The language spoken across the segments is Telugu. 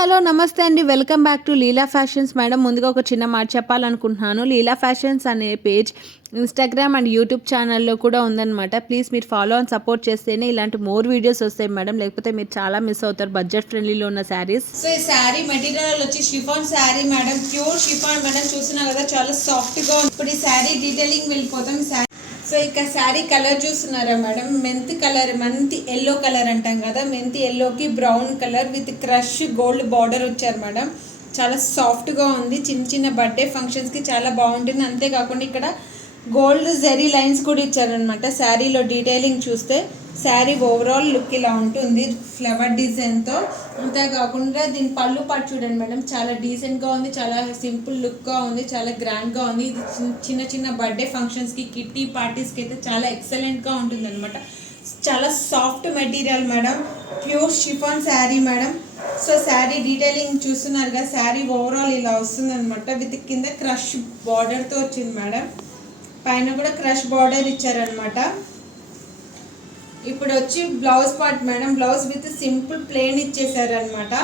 హలో నమస్తే అండి. Welcome back to Leela fashions madam. ముందుగా ఒక చిన్న మాట చెప్పాలనుకుంటున్నాను. లీలా ఫ్యాషన్స్ అనే పేజ్ ఇన్స్టాగ్రామ్ అండ్ యూట్యూబ్ ఛానల్లో కూడా ఉందన్నమాట. ప్లీజ్ మీరు ఫాలో అండ్ సపోర్ట్ చేస్తేనే ఇలాంటి మోర్ వీడియోస్ వస్తాయి మేడం. లేకపోతే మీరు చాలా మిస్ అవుతారు బడ్జెట్ ఫ్రెండ్లీలో ఉన్న శారీస్. సో ఈ శారీ మెటీరియల్ వచ్చి chiffon sari madam, pure chiffon madam. చూసినా కదా చాలా సాఫ్ట్గా ఉంది. ఇప్పుడు ఈ శారీ డీటెయిలింగ్ వెళ్ళిపోతాం. సో ఇక శారీ కలర్ చూస్తున్నారా మేడం, మెంతి కలర్, మెంతి ఎల్లో కలర్ అంటాం కదా, మెంతి ఎల్లోకి brown colour with crush gold border వచ్చారు మేడం. చాలా సాఫ్ట్గా ఉంది. చిన్న చిన్న బర్త్డే ఫంక్షన్స్కి చాలా బాగుంటుంది. అంతేకాకుండా ఇక్కడ గోల్డ్ జెరీ లైన్స్ కూడా ఇచ్చారనమాట. శారీలో డీటెయిలింగ్ చూస్తే శారీ ఓవరాల్ లుక్ ఇలా ఉంటుంది ఫ్లవర్ డిజైన్తో. అంతేకాకుండా దీని పళ్ళు పాటు చూడండి మేడం, చాలా డీసెంట్గా ఉంది, చాలా సింపుల్ లుక్గా ఉంది, చాలా గ్రాండ్గా ఉంది. ఇది చిన్న చిన్న బర్త్డే ఫంక్షన్స్కి, కిట్టి పార్టీస్కి అయితే చాలా ఎక్సలెంట్గా ఉంటుంది అనమాట. చాలా soft material madam, pure chiffon sari madam. So sari detailing చూస్తున్నారుగా, శారీ ఓవరాల్ ఇలా వస్తుంది అనమాట. విత్ కింద క్రష్ బార్డర్తో వచ్చింది మేడం, పైన కూడా క్రష్ బార్డర్ ఇచ్చారనమాట. ఇప్పుడు వచ్చి blouse part madam, blouse with simple plain ఇచ్చేసారనమాట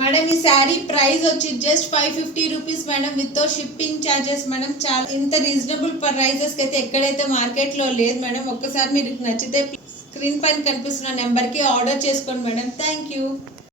మేడం. ఈ శారీ ప్రైస్ వచ్చి just 550 rupees madam, with shipping charges madam. చాలా ఇంత రీజనబుల్ ప్రైజెస్కి అయితే ఎక్కడైతే మార్కెట్లో లేదు మేడం. ఒక్కసారి మీరు నచ్చితే స్క్రీన్ పైన కనిపిస్తున్న నెంబర్కి ఆర్డర్ చేసుకోండి మేడం. Thank you.